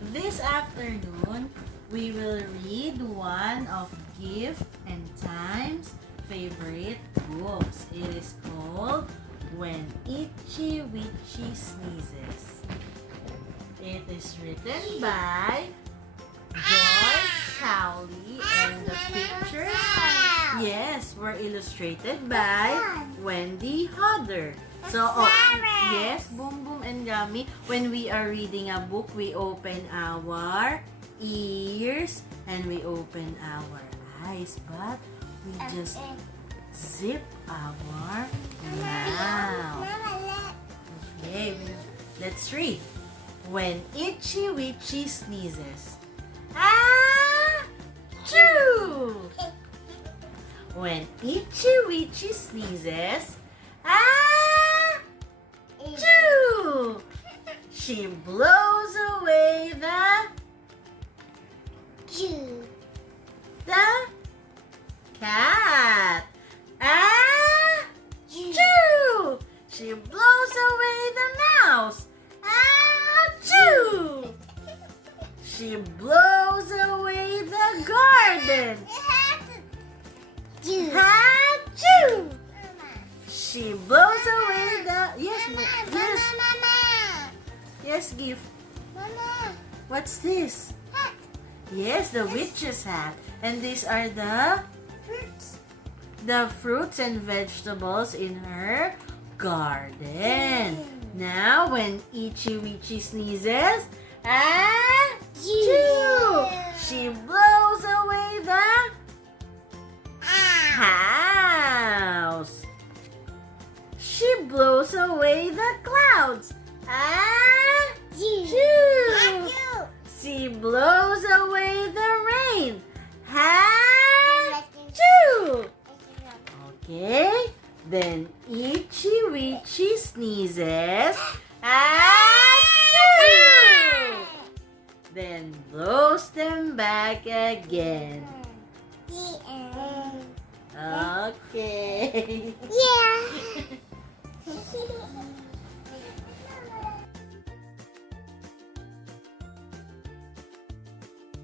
This afternoon, we will read one of Gift and Time's favorite books. It is called When Itchy Witchy Sneezes. It is written by George Cowley, and the pictures, yes, were illustrated by Wendy Hodder. So, yes, Boom Boom and Gummy, when we are reading a book, we open our ears and we open our eyes, but we just zip our mouth. Okay, let's read. When Itchy Witchy Sneezes. Achoo! When Itchy Witchy sneezes, achoo! She blows away the cat. Achoo! She blows away the mouse. Achoo! She blows away the garden. Achoo! She blows away the... Yes, Gift. What's this? Yes, the witch's hat. And these are the fruits and vegetables in her garden. Now, when Itchy Witchy sneezes, achoo! She blows away the house. She blows away the clouds. Achoo! She blows away the rain. Achoo! Okay, then Itchy Witchy sneezes. Achoo! Then blows them back again. Okay. Yeah.